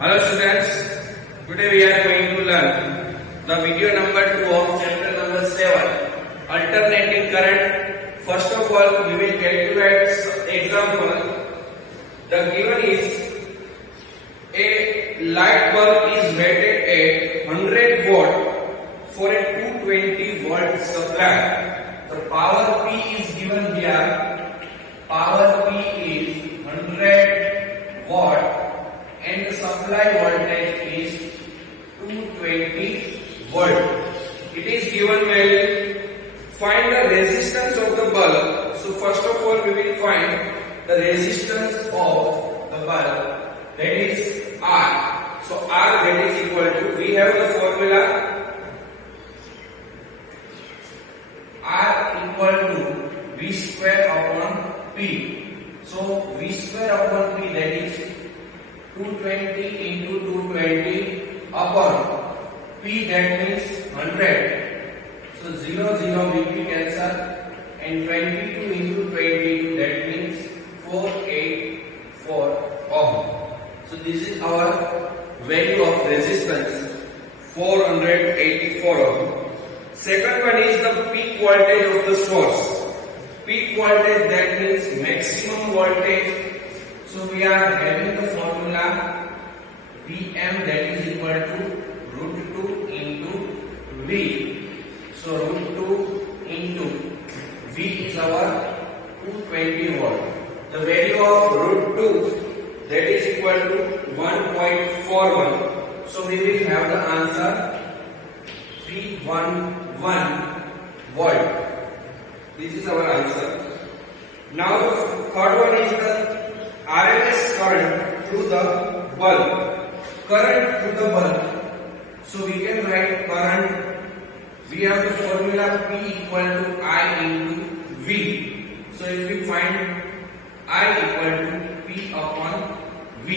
Hello students, today we are going to learn the video number 2 of chapter number 7, alternating current. First of all, we will calculate some example. The given is a light bulb is rated at 100 watt for a 220 volt supply. The power P is given here. Power P is 100 watt. And the supply voltage is 220 volt. It is given value. Find the resistance of the bulb. So first of all we will find the resistance of the bulb, that is R. So R, that is equal to, we have the formula R equal to V square upon P. So V square upon P, that is 220 into 220 upon P, that means 100. So 0 0 will be cancelled, and 22 into 22, that means 484 ohm. So this is our value of resistance, 484 ohm. Second one is the peak voltage of the source. Peak voltage, that means maximum voltage. So we are having the formula Vm, that is equal to root 2 into V. So root 2 into V is our 220 volt. The value of root 2, that is equal to 1.41. So we will have the answer 311 volt. This is our answer. Now the third one is the RMS current through the bulb. Current through the bulb. So we can write current. We have the formula P equal to I into V. So if we find I equal to P upon V.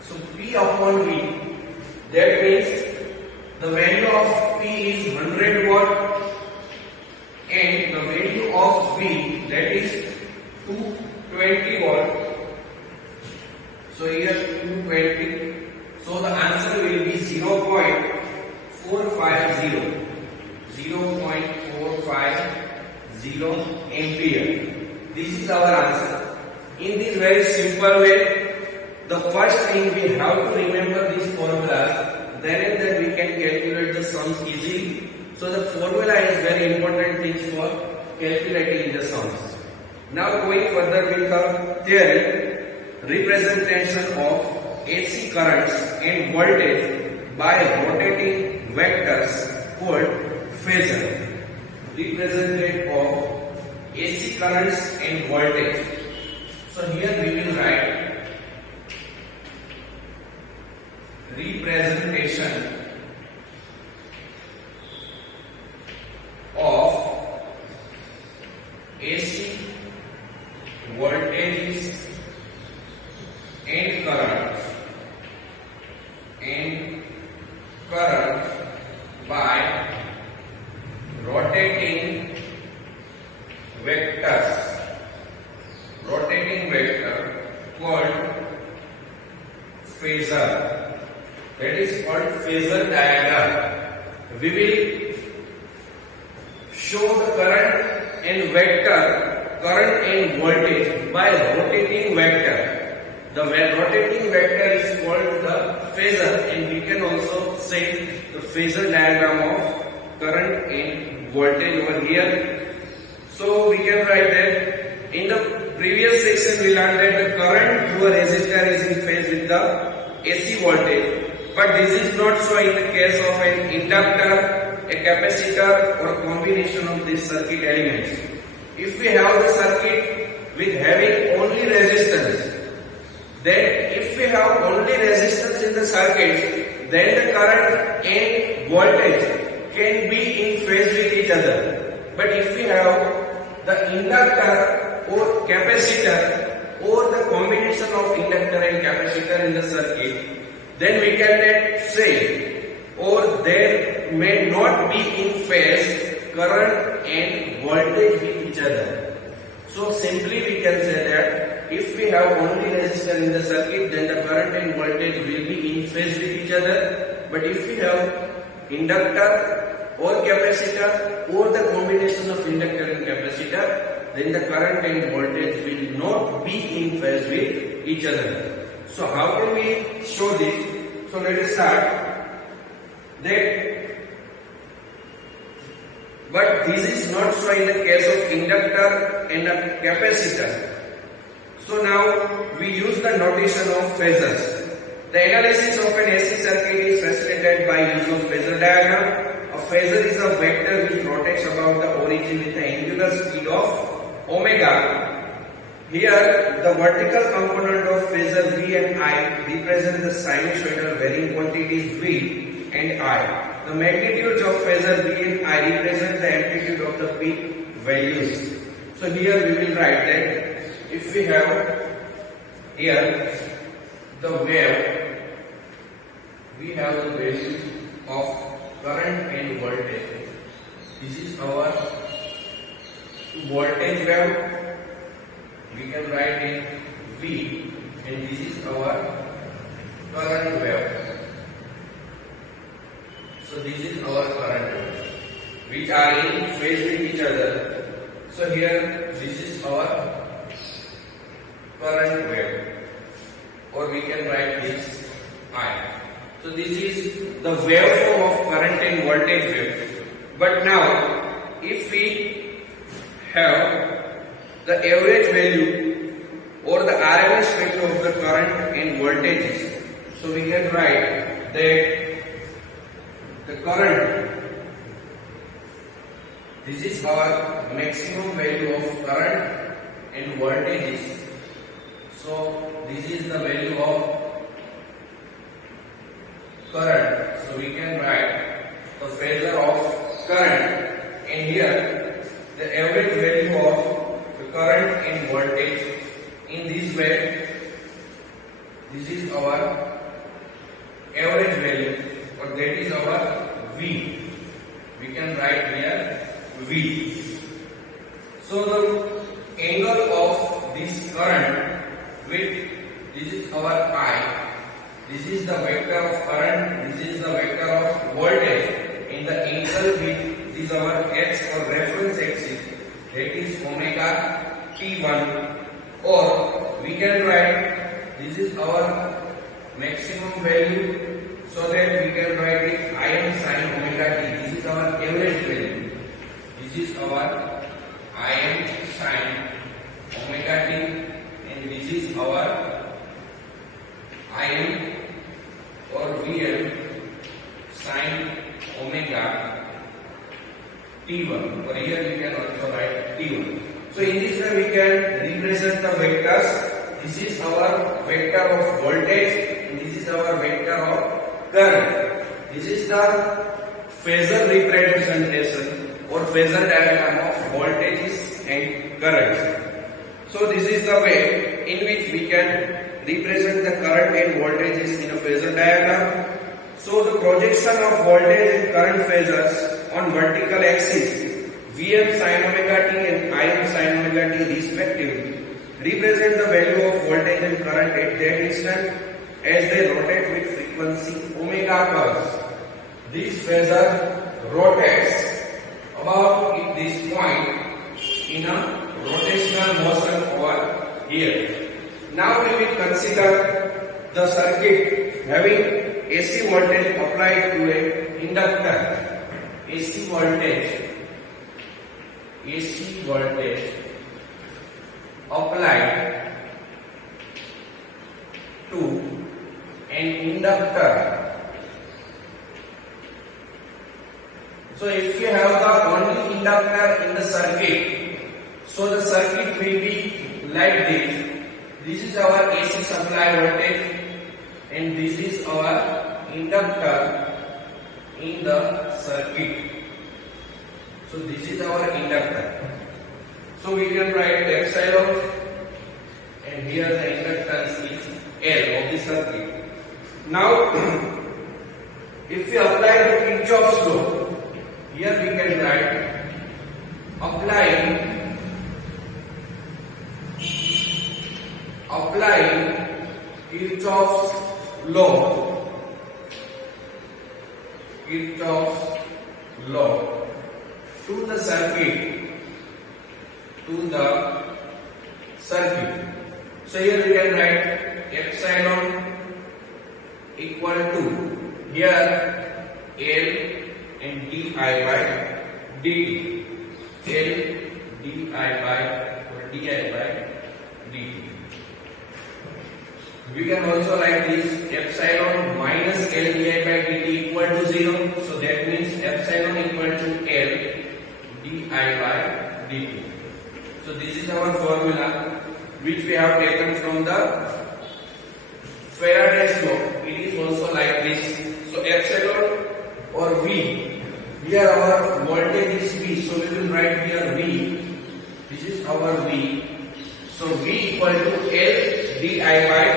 So P upon V, that means the value of P is 100 watt and the value of V, that is 220 watt. So here 220. So the answer will be 0.450. 0.450 ampere. This is our answer. In this very simple way, the first thing we have to remember these formulas. Then and then we can calculate the sums easily. So the formula is very important thing for calculating the sums. Now going further with the theory. Representation of AC currents and voltage by rotating vectors called phasor. Representation of AC currents and voltage. So here we will write representation of AC voltages and current by rotating vector called phasor. That is called phasor diagram. We will show the current and voltage by rotating vector. The rotating vector is called the phasor, and we can also say the phasor diagram of current and voltage over here. So we can write that in the previous section we learned that the current through a resistor is in phase with the AC voltage. But this is not so in the case of an inductor, a capacitor, or a combination of these circuit elements. If we have the circuit with having only resistance, then if we have only resistance in the circuit, then the current and voltage can be in phase with each other. But if we have the inductor or capacitor or the combination of inductor and capacitor in the circuit, then we can say, or there may not be in phase current and voltage with each other. So simply we can say that if we we have only resistor in the circuit, then the current and voltage will be in phase with each other. But if we have inductor or capacitor or the combination of inductor and capacitor, then the current and voltage will not be in phase with each other. So how can we show this? So let us start that. But this is not so in the case of inductor and a capacitor. So now we use the notation of phasors. The analysis of an AC circuit is facilitated by use of phasor diagram. A phasor is a vector which rotates about the origin with the angular speed of omega. Here the vertical component of phasor V and I represent the sinusoidal varying quantities V and I. The magnitudes of phasor V and I represent the amplitude of the peak values. So here we will write that if we have here the wave, we have the value of current and voltage. This is our voltage wave. We can write in V, and this is our current wave. So this is our current wave, which are in phase with each other. So here this is our current wave, or we can write this I. So this is the waveform of current and voltage wave. But now if we have the average value or the RMS value of the current and voltages, so we can write that the current, this is our maximum value of current and voltages. So this is the value of current. So we can write the phasor of current, and here the average value of the current and voltage in this way. This is our average value, or that is our V. We can write here V. So the angle of this current with this is our I. This is the vector of current, this is the vector of voltage, and the angle with this our x or reference axis, that is omega t1, or we can write this is our maximum value, so that we can write it Im sin omega t. This is our average value. This is our Im sin omega t, and this is our Im or Vm sin omega t1, or here we can also write t1. So in this way we can represent the vectors. This is our vector of voltage, and this is our vector of current. This is the phasor representation or phasor diagram of voltages and currents. So this is the way in which we can represent the current and voltages in a phasor diagram. So the projection of voltage and current phasors on vertical axis, Vm sin omega t and Im sin omega t respectively, represent the value of voltage and current at that instant as they rotate with frequency omega curves. This phasor rotates about at this point in a rotational motion over here. Now we will consider the circuit having AC voltage applied to an inductor. AC voltage applied to an inductor. So if you have the only inductor in the circuit, so the circuit will be like this. This is our AC supply voltage, and this is our inductor in the circuit. So this is our inductor. So we can write epsilon, and here the inductance is L of the circuit. Now if we apply the Kirchhoff's law, here we can write applying applying Kirchhoff's law, Kirchhoff's law to the circuit, So here we can write epsilon equal to here L and di by dt, L di by dt. We can also write this epsilon minus L di by dt equal to 0. So that means epsilon equal to L di by dt. So this is our formula which we have taken from the Faraday's law. It is also like this. So epsilon or V. Here our voltage is V. So we will write here V. This is our V. So V equal to L di by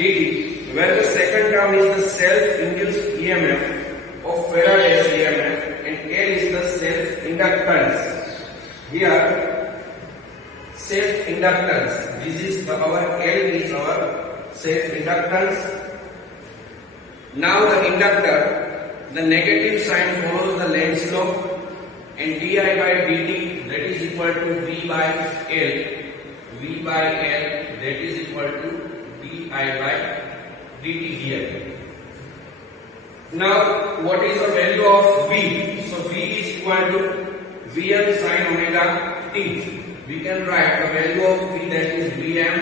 dt, where the second term is the self-induced EMF of Faraday's EMF and L is the self-inductance. Here self-inductance. This is our L is our self-inductance. Now the inductor, the negative sign follows the Lenz's law, and di by dt that is equal to V by L. V by L that is equal to di by dt here. Now what is the value of V? So V is equal to Vm sin omega t. We can write the value of V, that is Vm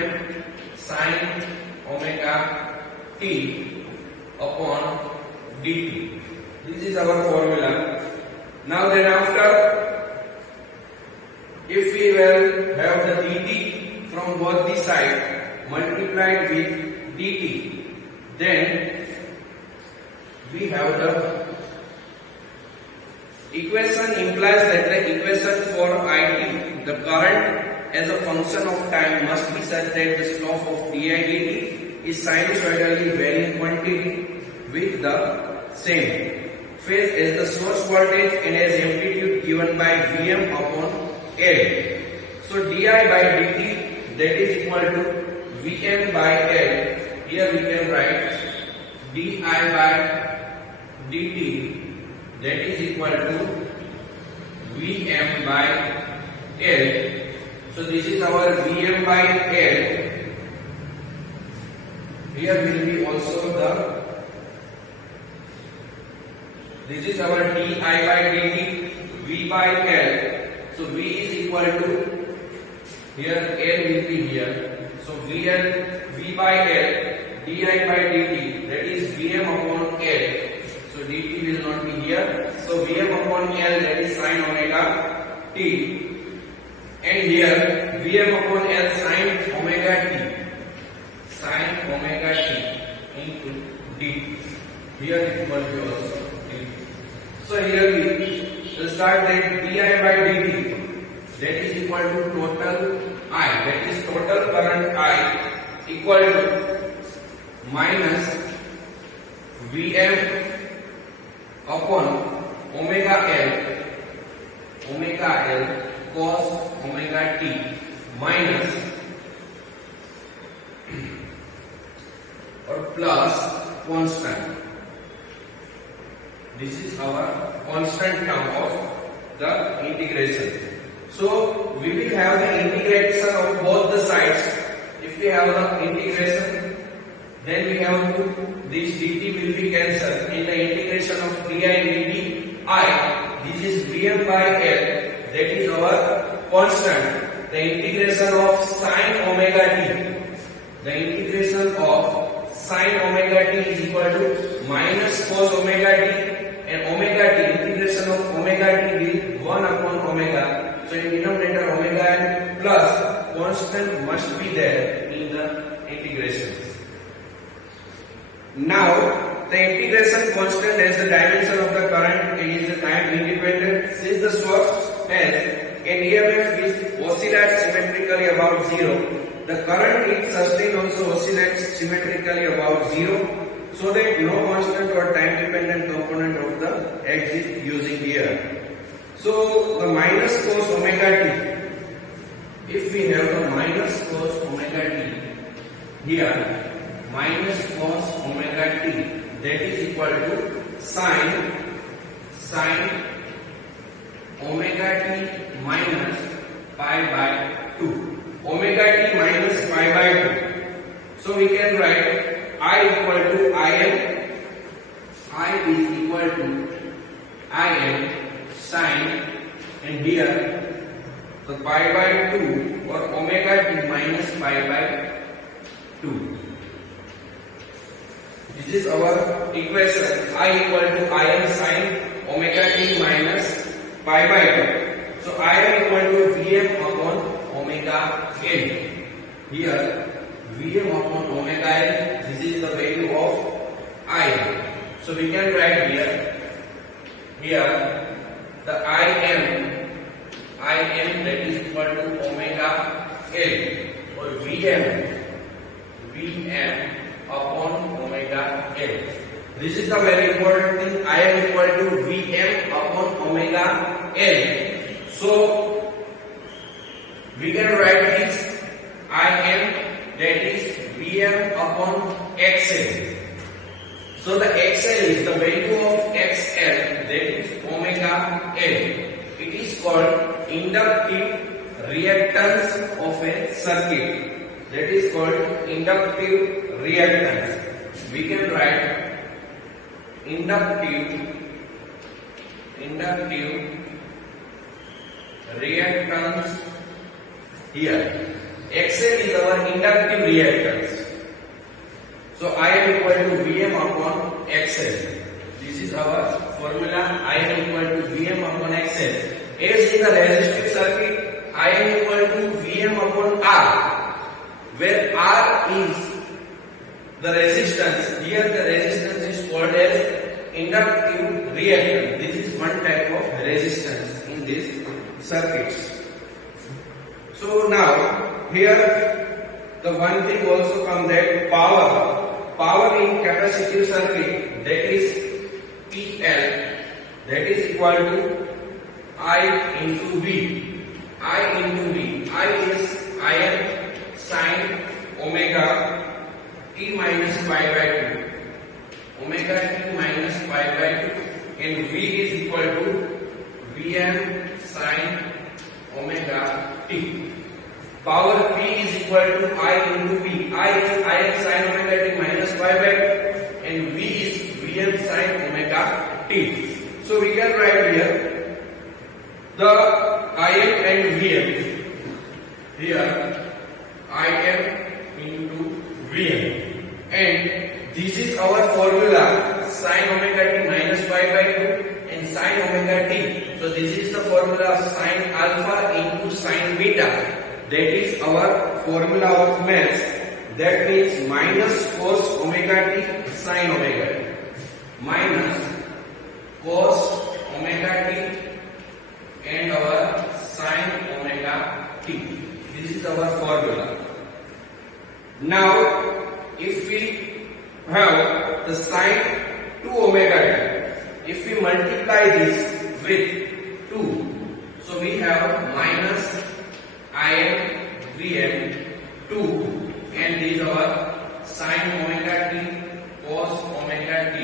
sin omega t upon dt. This is our formula. Now then after, if we will have the dt from both the sides multiplied with dt, then we have the equation implies that the equation for IT, the current as a function of time, must be such that the slope of di dt is sinusoidally varying quantity with the same phase as the source voltage and as amplitude given by Vm upon L. So di by dt that is equal to Vm by L. Here we can write di by dt that is equal to Vm by L. So this is our Vm by L. Here will be also this is our di by dt, V by L. So V is equal to, here L will be here. So V by L, di by dt, that is Vm upon L. So dt will not be here. So Vm upon L, that is sin omega t. And here Vm upon L sin omega t. Sin omega t into dt. Here it will be also dt. So here we will start that di by dt, that is equal to total I, that is total current I, equal to minus Vm upon omega L cos omega t minus or plus constant. This is our constant term of the integration. So we will have the integration of both the sides. If we have the integration, then we have to, this dt will be cancelled. In the integration of di dt I, this is Vm by L, that is our constant. The integration of sin omega t, the integration of sin omega t is equal to minus cos omega t, and omega t, integration of omega t will 1 upon omega. So in denominator omega n plus constant must be there in the integration. Now the integration constant as the dimension of the current is time independent. Since the source has an EMF which oscillates symmetrically about 0, the current it sustained also oscillates symmetrically about 0, so that no constant or time dependent component of the exists using here. So the minus cos omega t, if we have the minus cos omega t, here minus cos omega t, that is equal to sin omega t minus pi by 2. Omega t minus pi by 2. So we can write I equal to Im. I is equal to Im sin, and here the pi by 2 or omega t minus pi by 2. This is our equation. I equal to Im sin omega t minus pi by 2. So Im equal to Vm upon omega L. Here Vm upon omega L, this is the value of Im. So we can write here the Im that is equal to omega L, or Vm upon omega L. This is the very important thing. I am equal to Vm upon omega L. So we can write this Im, that is Vm upon XL. So the XL is the value of XL, that is omega L. It is called inductive reactance of a circuit. That is called inductive reactance. We can write inductive reactance here. XL is our inductive reactance. So I am equal to Vm upon XL. This is our formula. I am equal to Vm upon XL. As in the resistive circuit, I am equal to Vm upon R, where R is the resistance. Here the resistance is called as inductive reactance. This is one type of resistance in these circuits. So now here the one thing also comes that power in capacitive circuit, that is PL, that is equal to I into V. I into V. I is Im sin omega t minus pi by 2. Omega t minus pi by 2, and V is equal to Vm sin omega t. Power P is equal to I into V. I is Im sin omega t minus pi by 2, and V is Vm sin omega t. So we can write here the Im and Vm. Here Im into Vm, and this is our formula, sin omega t minus pi by 2 and sin omega t. So this is the formula sin alpha into sin beta. That is our formula of maths. That means minus cos omega t sin omega t, minus cos omega t and our sin omega t. This is our formula. Now if we have the sin 2 omega t, if we multiply this with 2, so we have minus Im Vm 2, and this is our sin omega t cos omega t,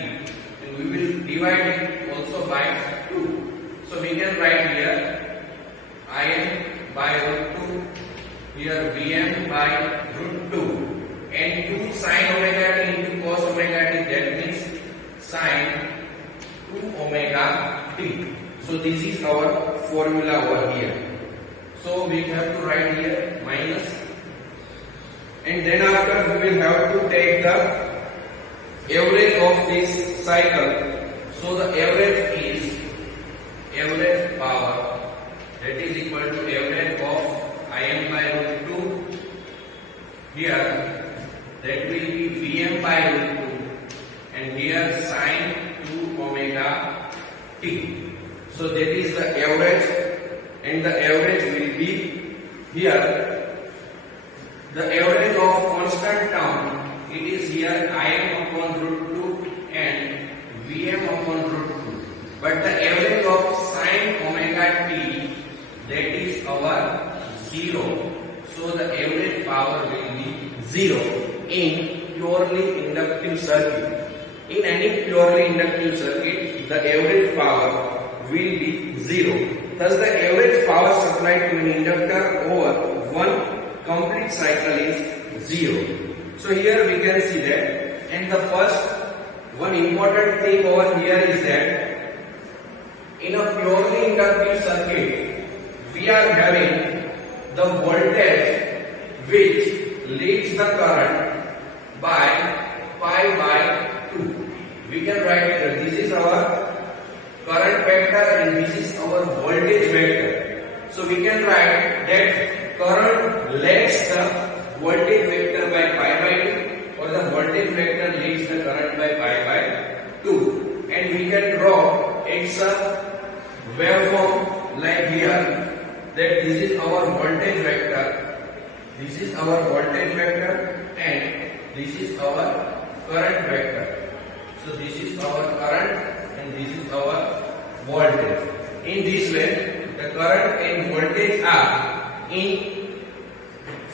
and we will divide it also by 2. So we can write here Im by root 2, here Vm by root 2, and 2 sin omega t into cos omega t, that means sin 2 omega t. So this is our formula over here. So we have to write here minus, and then after we will have to take the average of this cycle. So the average is average power, that is equal to average of Im by root 2. Here that will be Vm by root 2, and here sin 2 omega t. So that is the average, and the average will be here the average of constant term. It is here Im upon root 2 and Vm upon root 2. But the average of sin omega t, that is our 0. So the average power will be 0. in purely inductive circuit. In any purely inductive circuit, the average power will be zero. Thus, the average power supplied to an inductor over one complete cycle is zero. So here we can see that, and the first one important thing over here is that in a purely inductive circuit, we are having the voltage which leads the current by pi by 2. We can write here, this is our current vector and this is our voltage vector. So we can write that current lags the voltage vector by pi by 2, or the voltage vector leads the current by pi by 2. And we can draw its waveform like here, that this is our voltage vector, this is our voltage vector, and this is our current vector. So this is our current and this is our voltage. In this way, the current and voltage are in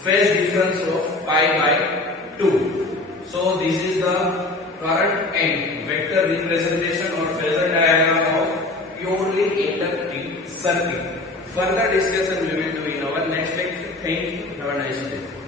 phase difference of pi by 2. So this is the current and vector representation or phasor diagram of purely inductive circuit. Further discussion we will do in our next lecture. Thank you. Have a nice day.